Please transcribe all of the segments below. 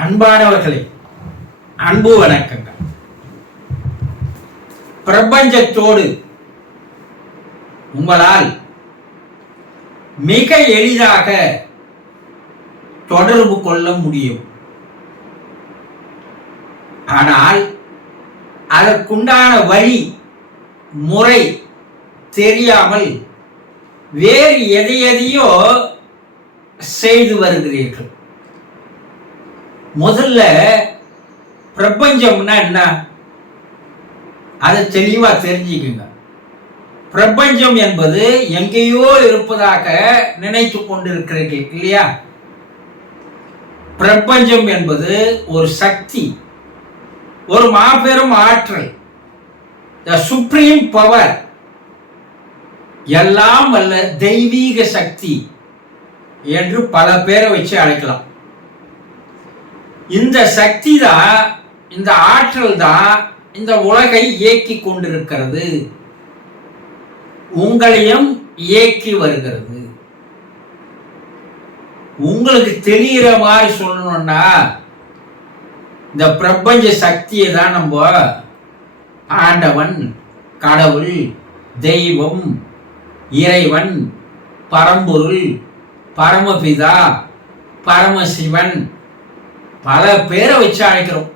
அன்பானவர்களே, அன்பு வணக்கங்கள். பிரபஞ்சத்தோடு உங்களால் மிக எளிதாக தொடர்பு கொள்ள முடியும். ஆனால் அதற்குண்டான வழி முறை தெரியாமல் வேறு எதையோ செய்து வருகிறீர்கள். முதல்ல பிரபஞ்சம்னா என்ன, அதை தெளிவா தெரிஞ்சுக்குங்க. பிரபஞ்சம் என்பது எங்கேயோ இருப்பதாக நினைத்து கொண்டிருக்கிறீர்கள் இல்லையா? பிரபஞ்சம் என்பது ஒரு சக்தி, ஒரு மாபெரும் ஆற்றல், த சுப்ரீம் பவர், எல்லாம் வல்ல தெய்வீக சக்தி என்று பல பேரை வச்சு அழைக்கலாம். இந்த சக்தி தான், இந்த ஆற்றல் தான் இந்த உலகை இயக்கி கொண்டிருக்கிறது, உங்களையும் இயக்கி வருகிறது. உங்களுக்கு தெரிகிற மாதிரி சொல்லணும்னா, இந்த பிரபஞ்ச சக்தியை தான் நம்ம ஆண்டவன், கடவுள், தெய்வம், இறைவன், பரம்பொருள், பரமபிதா, பரமசிவன், பல பேரை வச்சு அழைக்கிறோம்.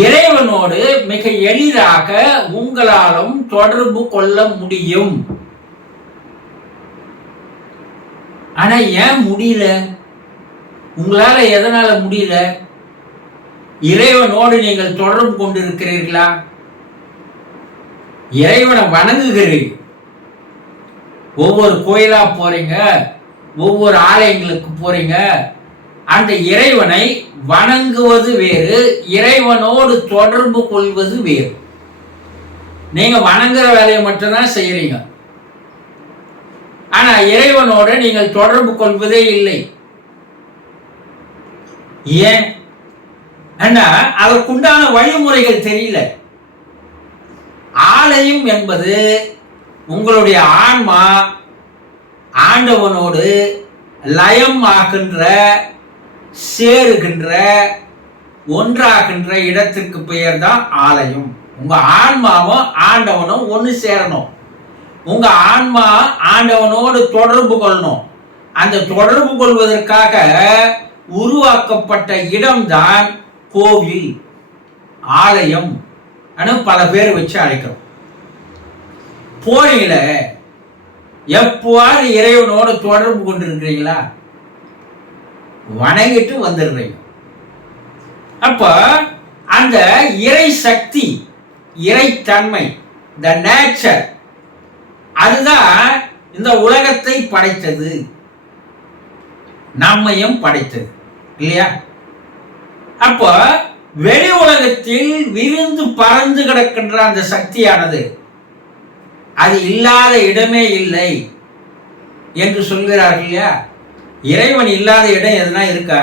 இறைவனோடு மிக எளிதாக உங்களாலும் தொடர்பு கொள்ள முடியும். ஆனா ஏன் முடியல? உங்களால எதனால முடியல? இறைவனோடு நீங்கள் தொடர்பு கொண்டிருக்கிறீர்களா? இறைவனை வணங்குகிறீர்கள். ஒவ்வொரு கோயிலா போறீங்க, ஒவ்வொரு ஆலயங்களுக்கு போறீங்க. அந்த இறைவனை வணங்குவது வேறு, இறைவனோடு தொடர்பு கொள்வது வேறு. நீங்க வணங்குற வேலையை மட்டும்தான் செய்யறீங்க, ஆனா இறைவனோடு நீங்கள் தொடர்பு கொள்வதே இல்லை. ஏன்? அதற்குண்டான வழிமுறைகள் தெரியல. ஆலயம் என்பது உங்களுடைய ஆன்மா ஆண்டவனோடு லயம் ஆகின்ற, சேருகின்ற, ஒன்றாகின்ற இடத்திற்கு பெயர் தான் ஆலயம். உங்க ஆன்மாவும் ஆண்டவனும் ஒன்று சேரணும். உங்க ஆன்மா ஆண்டவனோடு தொடர்பு கொள்ளணும். அந்த தொடர்பு கொள்வதற்காக உருவாக்கப்பட்ட இடம்தான் கோவில், ஆலயம். பல பேர் வச்சு அழைக்கிறோம். போறீங்கள, எப்போது இறைவனோடு தொடர்பு கொண்டிருக்கிறீங்களா? வணங்கிட்டு வந்துடுறீங்க. அப்ப அந்த இறை சக்தி, இறைத்தன்மை, த நேச்சர், அதுதான் இந்த உலகத்தை படைத்தது, நம்மையும் படைத்தது இல்லையா? அப்ப வெளி உலகத்தில் விரிந்து பறந்து கிடக்கின்ற அந்த சக்தியானது, அது இல்லாத இடமே இல்லை என்று சொல்கிறார்கள் இல்லையா? இறைவன் இல்லாத இடம் எதுனா இருக்கா?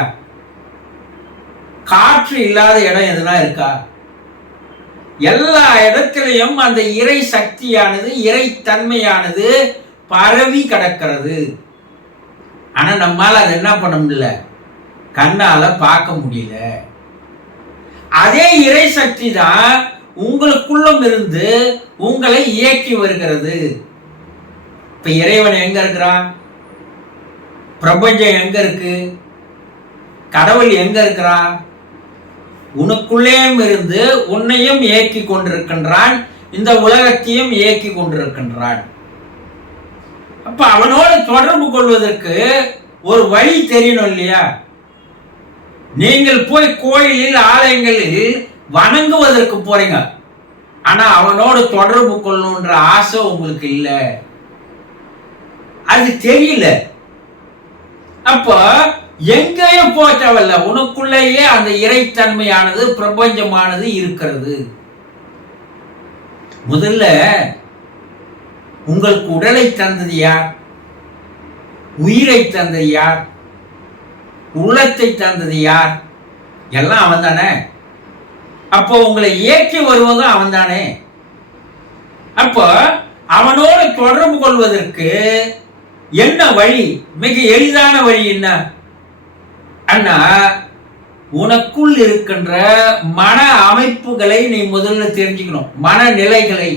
காற்று இல்லாத இடம் எதுனா இருக்கா? எல்லா இடத்திலையும் அந்த இறை சக்தியானது, இறைத்தன்மையானது பரவி கிடக்கிறது. ஆனா நம்மால அது என்ன பண்ண முடியல, கண்ணால பார்க்க முடியல. அதே இறை சக்தி தான் உங்களுக்குள்ளும் இருந்து உங்களை இயக்கி வருகிறது. இப்ப இறைவன் எங்க இருக்கிறான்? பிரபஞ்சம் எங்க இருக்கு? கடவுள் எங்க இருக்கிறான்? உனக்குள்ளேயும் இருந்து உன்னையும் இயக்கி கொண்டிருக்கின்றான், இந்த உலகத்தையும் இயக்கி கொண்டிருக்கின்றான். அப்ப அவனோடு தொடர்பு கொள்வதற்கு ஒரு வழி தெரியணும் இல்லையா? நீங்கள் போய் கோயிலில், ஆலயங்களில் வணங்குவதற்கு போறீங்க, ஆனா அவனோடு தொடர்பு கொள்ளணுன்ற ஆசை உங்களுக்கு இல்லை, அது தெரியல. அப்ப எங்கேயும் போற்றவல்ல, உனக்குள்ளேயே அந்த இறைத்தன்மையானது, பிரபஞ்சமானது இருக்கிறது. முதல்ல உங்களுக்கு உடலை தந்தது யார்? உயிரை தந்தது யார்? உள்ளத்தை தந்தது யார்? எல்லாம் அவன் தானே. அப்போ உங்களை இயக்கி வருவதும் அவன் தானே. அப்போ அவனோடு தொடர்பு கொள்வதற்கு என்ன வழி? மிக எளிதான வழி என்ன? ஆனா உனக்குள் இருக்கின்ற மன அமைப்புகளை நீ முதல்ல தெரிஞ்சுக்கணும். மனநிலைகளை.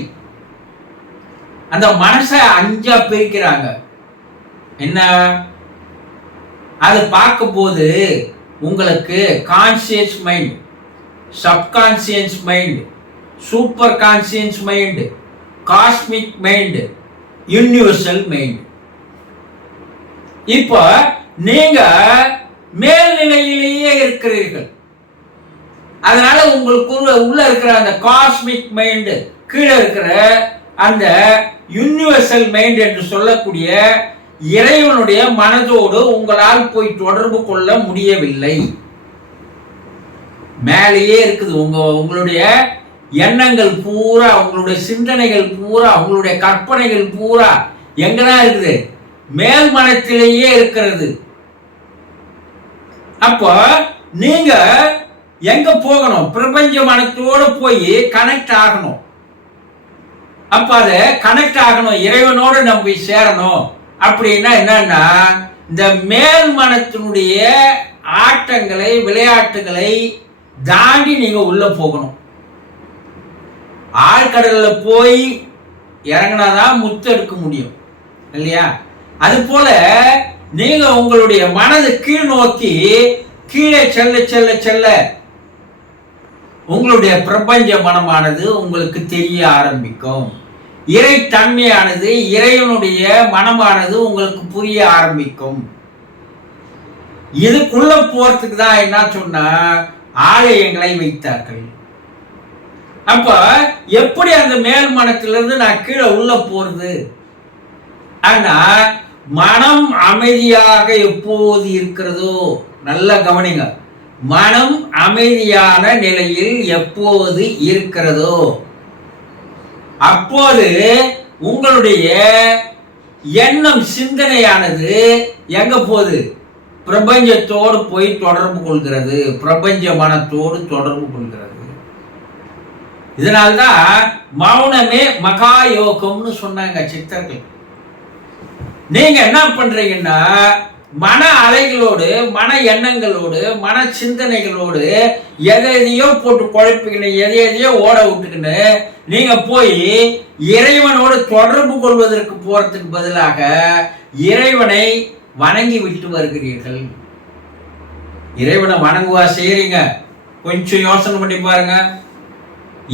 அந்த மனசை 5 பிரிக்கிறாங்க. என்ன அது பார்க்கும் போது உங்களுக்கு conscious mind, subconscious mind, super conscious mind, cosmic mind, universal mind. இப்போ நீங்க மேல்நிலையிலேயே இருக்கிறீர்கள். அதனால உங்களுக்கு உள்ள இருக்கிற அந்த காஸ்மிக் மைண்ட், கீழே இருக்கிற அந்த யூனிவர்சல் மைண்ட் என்று சொல்லக்கூடிய இறைவனுடைய மனதோடு உங்களால் போய் தொடர்பு கொள்ள முடியவில்லை. மேலேயே இருக்குது. உங்களுடைய எண்ணங்கள் பூரா, உங்களுடைய சிந்தனைகள் பூரா, உங்களுடைய கற்பனைகள் பூரா எங்கதான் இருக்குது? மேல் மனத்திலேயே இருக்கிறது. அப்போ நீங்க எங்க போகணும்? பிரபஞ்ச மனத்தோடு போய் கனெக்ட் ஆகணும். அப்ப அதை கனெக்ட் ஆகணும், இறைவனோடு நம்ம போய் சேரணும். அப்படின்னா என்னன்னா, இந்த மேல் மனத்தினுடைய ஆட்டங்களை, விளையாட்டுகளை தாண்டி நீங்க உள்ள போகணும். ஆழ்கடல்ல போய் இறங்கினாதான் முத்து எடுக்க முடியும் இல்லையா? அது போல நீங்க உங்களுடைய மனது கீழ் நோக்கி கீழே செல்ல செல்ல செல்ல உங்களுடைய பிரபஞ்ச மனமானது உங்களுக்கு தெரிய ஆரம்பிக்கும். இறை தன்மையானது, இறைவனுடைய மனமானது உங்களுக்கு புரிய ஆரம்பிக்கும். இதுக்குள்ள போறதுக்கு தான் என்ன சொன்னா ஆலயங்களை வைத்தார்கள். அப்ப எப்படி அந்த மேல் மனத்திலிருந்து நான் கீழே உள்ள போறது? ஆனா மனம் அமைதியாக எப்போது இருக்கிறதோ, நல்லா கவனிங்க, மனம் அமைதியான நிலையில் எப்போது இருக்கிறதோ அப்போது உங்களுடைய எண்ணம், சிந்தனையானது எங்க போகுது? பிரபஞ்சத்தோடு போய் தொடர்பு கொள்கிறது, பிரபஞ்ச மனத்தோடு தொடர்பு கொள்கிறது. இதனால்தான் மௌனமே மகா யோகம்னு சொன்னாங்க சித்தர்கள். நீங்க என்ன பண்றீங்கன்னா, மன அலைகளோடு, மன எண்ணங்களோடு, மன சிந்தனைகளோடு எதையோ போட்டு குழப்பிக்கணும், எதையோ ஓட விட்டுக்கின்னு நீங்க போய் இறைவனோடு தொடர்பு கொள்வதற்கு போறதுக்கு பதிலாக இறைவனை வணங்கி விட்டு வருகிறீர்கள். இறைவனை வணங்குவா செய்றீங்க? கொஞ்சம் யோசனை பண்ணி பாருங்க.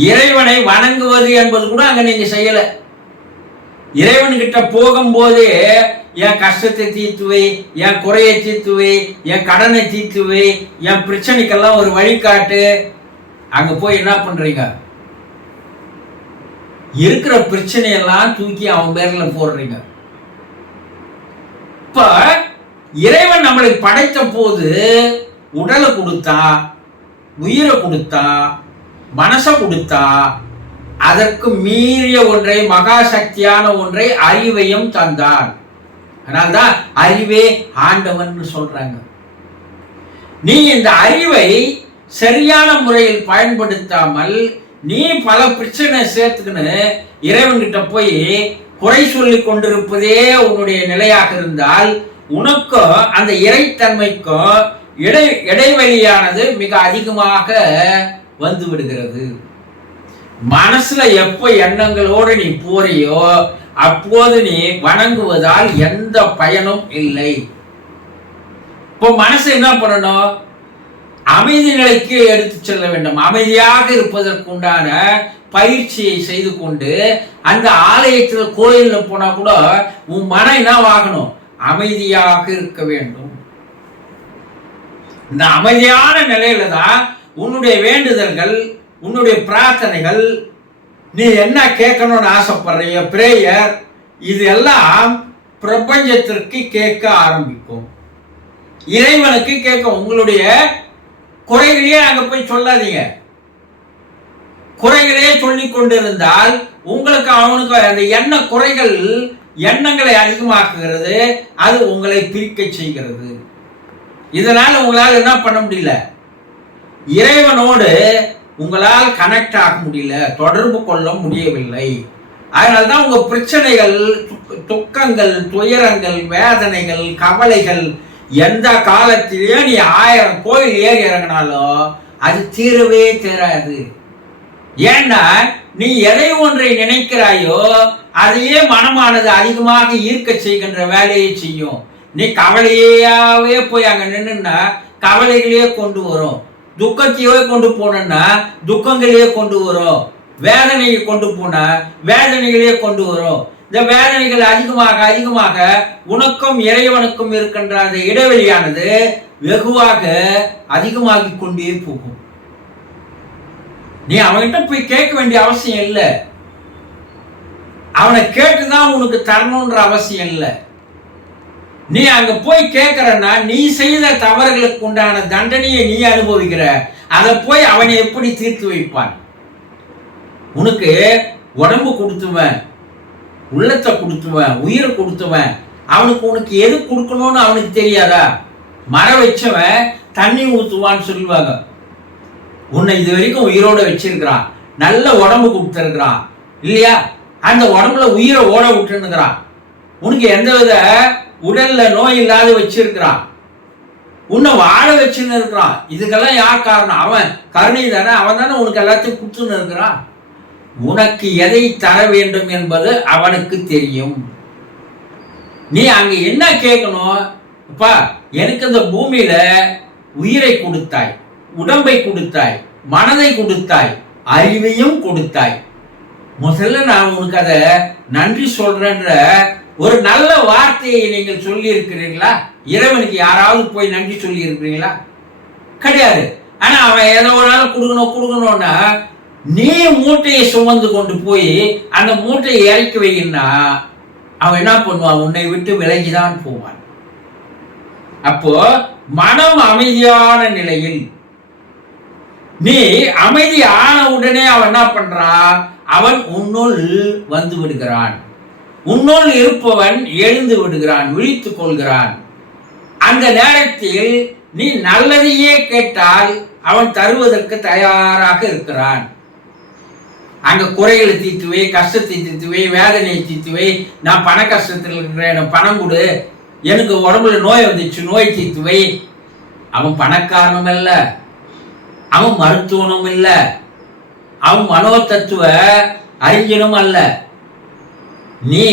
இறைவனை வணங்குவது என்பது கூட அங்க நீங்க செய்யல. இறைவன்கிட்ட போகும்போது என் கஷ்டத்தை தீர்த்துவை, என் குறையை தீர்த்துவை, என் கடனை தீர்த்துவை, என் பிரச்சனைக்கெல்லாம் ஒரு வழிகாட்டு. அங்க போய் என்ன பண்றீங்க? இருக்கிற பிரச்சனையெல்லாம் தூக்கி அவன் பேர்ல போடுறீங்க. இப்ப இறைவன் நம்மளை படைத்த போது உடலை கொடுத்தா, உயிரை கொடுத்தா, மனசை கொடுத்தா, அதற்கு மீறிய ஒன்றை, மகா சக்தியான ஒன்றை, அறிவையும் தந்தான். அதனால்தான் அறிவே ஆண்டவன் சொல்றாங்க. நீ இந்த அறிவை சரியான முறையில் பயன்படுத்தாமல் நீ பல பிரச்சனை சேர்த்துக்கின்னு இறைவன்கிட்ட போய் குறை சொல்லி கொண்டிருப்பதே உன்னுடைய நிலையாக இருந்தால் உனக்கும் அந்த இறைத்தன்மைக்கும் இடைவெளியானது மிக அதிகமாக வந்து விடுகிறது. மனசுல எப்ப எண்ணங்களோடு நீ போறியோ அப்போது நீ வணங்குவதால் எந்த பயனும் இல்லை. இப்போ மனசு என்ன பண்ணணும்? அமைதி நிலைக்கு எடுத்து செல்ல வேண்டும். அமைதியாக இருப்பதற்குண்டான பயிற்சியை செய்து கொண்டு அந்த ஆலயத்தில், கோயிலில் போனா கூட உன் மனம் என்ன ஆகணும்? அமைதியாக இருக்க வேண்டும். இந்த அமைதியான நிலையில தான் உன்னுடைய வேண்டுதல்கள், உன்னுடைய பிரார்த்தனைகள், நீ என்ன கேட்கணும்னு ஆசைப்படுறீங்க, பிரேயர், இது எல்லாம் பிரபஞ்சத்திற்கு கேட்க ஆரம்பிக்கும், இறைவனுக்கு கேட்கும். உங்களுடைய குறைகளையே அங்க போய் சொல்லாதீங்க. குறைகளையே சொல்லிக் கொண்டிருந்தால் உங்களுக்கு அவனுக்கு அந்த எண்ண குறைகள் எண்ணங்களை அதிகமாக்குகிறது, அது உங்களை பிரிக்க செய்கிறது. இதனால உங்களால் என்ன பண்ண முடியல? இறைவனோடு உங்களால் கனெக்ட் ஆக முடியல, தொடர்பு கொள்ள முடியவில்லை. அதனால்தான் உங்க பிரச்சனைகள், துக்கங்கள், துயரங்கள், வேதனைகள், கவலைகள் எந்த காலத்திலேயே நீ 1000 கோயில் ஏறி இறங்கினாலும் அது தீரவே தீராது. ஏன்னா நீ எதை ஒன்றை நினைக்கிறாயோ அதையே மனமானது அதிகமாக ஈர்க்க செய்கின்ற வேலையை செய்யும். நீ கவலையாவே போய் அங்க நின்னுன்னா கவலைகளையே கொண்டு வரும். துக்கத்தையே கொண்டு போனா துக்கங்களையே கொண்டு வரும். வேதனையை கொண்டு போனா வேதனைகளையே கொண்டு வரும். இந்த வேதனைகள் அதிகமாக அதிகமாக உனக்கும் இறைவனுக்கும் இருக்கின்ற அந்த இடைவெளியானது வெகுவாக அதிகமாகி கொண்டே போகும். நீ அவன்கிட்ட போய் கேட்க வேண்டிய அவசியம் இல்லை. அவனை கேட்டுதான் உனக்கு தரணும்ன்ற அவசியம் இல்லை. நீ அங்க போய் கேட்கிறன்னா நீ செய்த தவறுகளுக்கு உண்டான தண்டனையை நீ அனுபவிக்கிற. அதை போய் அவனை எப்படி தீர்த்து வைப்பான்? உனக்கு உடம்பு கொடுத்துவன், உள்ளத்தை கொடுத்துவன், உயிரை கொடுத்துவன். அவனுக்கு உனக்கு எது கொடுக்கணும்னு அவனுக்கு தெரியாதா? மரம் வச்சவன் தண்ணி ஊத்துவான்னு சொல்லுவாங்க. உன்னை இது வரைக்கும் உயிரோட வச்சிருக்கிறான், நல்ல உடம்பு கொடுத்துருக்கிறான் இல்லையா? அந்த உடம்புல உயிரை ஓட விட்டுருக்கிறான். உனக்கு எந்தவித உடல்ல நோய் இல்லாத வச்சிருக்கிறான். உன்னை வாழ வச்சுன்னு இருக்கிறான். இதுக்கெல்லாம் யார் காரணம்? அவன் கருணை தானே. அவன் தானே உனக்கு எல்லாத்தையும் கொடுத்துன்னு இருக்கிறான். உனக்கு எதை தர வேண்டும் என்பது அவனுக்கு தெரியும். நீ அங்க என்ன கேட்கணும்? அப்பா, எனக்கு இந்த பூமியில உயிரை கொடுத்தாய், உடம்பை கொடுத்தாய், மனதை கொடுத்தாய், அறிவையும் கொடுத்தாய். முதல்ல நான் உனக்கு அதை நன்றி சொல்றேன்ற ஒரு நல்ல வார்த்தையை நீங்கள் சொல்லி இருக்கிறீங்களா? இறைவனுக்கு யாராவது போய் நன்றி சொல்லி இருக்கிறீங்களா? கிடையாது. ஆனா அவன் எதை வேணாலும் கொடுக்கணும்னா நீ மூட்டையை சுமந்து கொண்டு போய் அந்த மூட்டையை இறக்கி வைன்னா அவன் என்ன பண்ணுவான்? உன்னை விட்டு விலகிதான் போவான். அப்போ மனம் அமைதியான நிலையில் நீ அமைதி ஆன உடனே அவன் என்ன பண்றான்? அவன் உன்னுள் வந்து விடுகிறான். உன்னுள் இருப்பவன் எழுந்து விடுகிறான், விழித்துக் கொள்கிறான். அந்த நேரத்தில் நீ நல்லதையே கேட்டால் அவன் தருவதற்கு தயாராக இருக்கிறான். அங்க குறைகளை தீர்த்துவை, கஷ்டத்தை தீர்த்துவை, வேதனையை தீர்த்துவை. நான் பண கஷ்டத்தில் இருக்கிறேன், எனக்கு பணம் கொடு, எனக்கு உடம்புல நோய் வந்துச்சு, நோய் தீர்த்துவை. அவன் பணக்காரனும் இல்லை, அவன் மருத்துவனும் இல்லை, அவன் மனோ தத்துவ அறிஞனும் அல்ல. நீ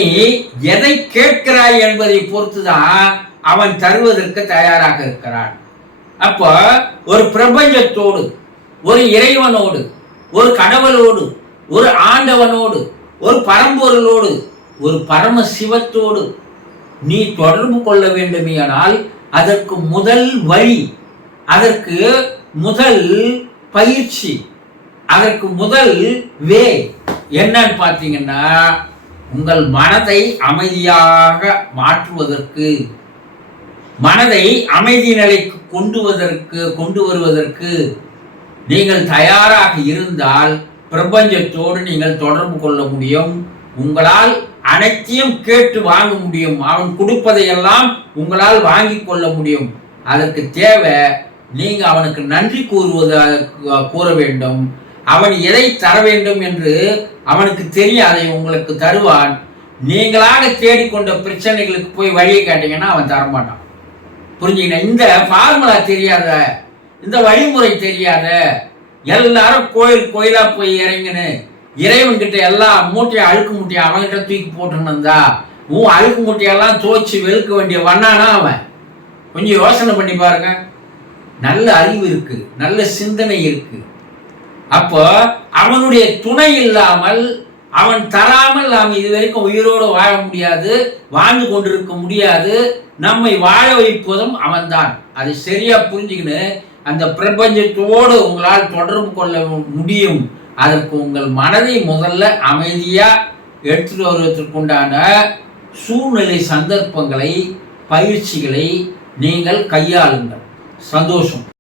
எதை கேட்கிறாய் என்பதை பொறுத்துதான் அவன் தருவதற்கு தயாராக இருக்கிறான். அப்போ ஒரு பிரபஞ்சத்தோடு, ஒரு இறைவனோடு, ஒரு கடவுளோடு, ஒரு ஆண்டவனோடு, ஒரு பரம்பொருளோடு, ஒரு பரம சிவத்தோடு நீ தொடர்பு கொள்ள வேண்டுமானால் அதற்கு முதல் வழி, அதற்கு முதல் பயிற்சி, அதற்கு முதல் வே என்னன்னு பார்த்தீங்கன்னா, உங்கள் மனதை அமைதியாக மாற்றுவதற்கு, மனதை அமைதி நிலைக்கு கொண்டு வருவதற்கு நீங்கள் தயாராக இருந்தால் பிரபஞ்சத்தோடு நீங்கள் தொடர்பு கொள்ள முடியும். உங்களால் அனைத்தையும் கேட்டு வாங்க முடியும். அவன் கொடுப்பதையெல்லாம் உங்களால் வாங்கி கொள்ள முடியும். அதற்கு தேவை நீங்க அவனுக்கு நன்றி கூற வேண்டும். அவன் எதை தர வேண்டும் என்று அவனுக்கு தெரியும், அதை உங்களுக்கு தருவான். நீங்களாக தேடிக்கொண்ட பிரச்சனைகளுக்கு போய் வழியை கேட்டீங்கன்னா அவன் தரமாட்டான். புரிஞ்சுக்கணும்? இந்த ஃபார்முலா தெரியாத, இந்த வழிமுறை தெரியாத எல்லாரும் கோயிலா போய் இறங்கினு இறைவன் கிட்ட எல்லா மூட்டையும் அழுக்கு மூட்டையை அவன்கிட்ட தூக்கி போட்டுன்னு இருந்தா உன் அழுக்கு மூட்டையெல்லாம் தோச்சு வெளுக்க வேண்டிய வண்ணானா அவன். கொஞ்சம் யோசனை பண்ணி பாருங்க. நல்ல அறிவு இருக்கு, நல்ல சிந்தனை இருக்கு. அப்போ அவனுடைய துணை இல்லாமல், அவன் தராமல் நாம் இதுவரைக்கும் உயிரோடு வாழ முடியாது, வாழ்ந்து கொண்டிருக்க முடியாது. நம்மை வாழ வைப்பதும் அவன்தான். அதை சரியா புரிஞ்சுக்கின்னு அந்த பிரபஞ்சத்தோடு உங்களால் தொடர்பு கொள்ள முடியும். அதற்கு உங்கள் மனதை முதல்ல அமைதியா எடுத்துட்டு வருவதற்குண்டான சூழ்நிலை, சந்தர்ப்பங்களை, பயிற்சிகளை நீங்கள் கையாளுங்கள். சந்தோஷம்.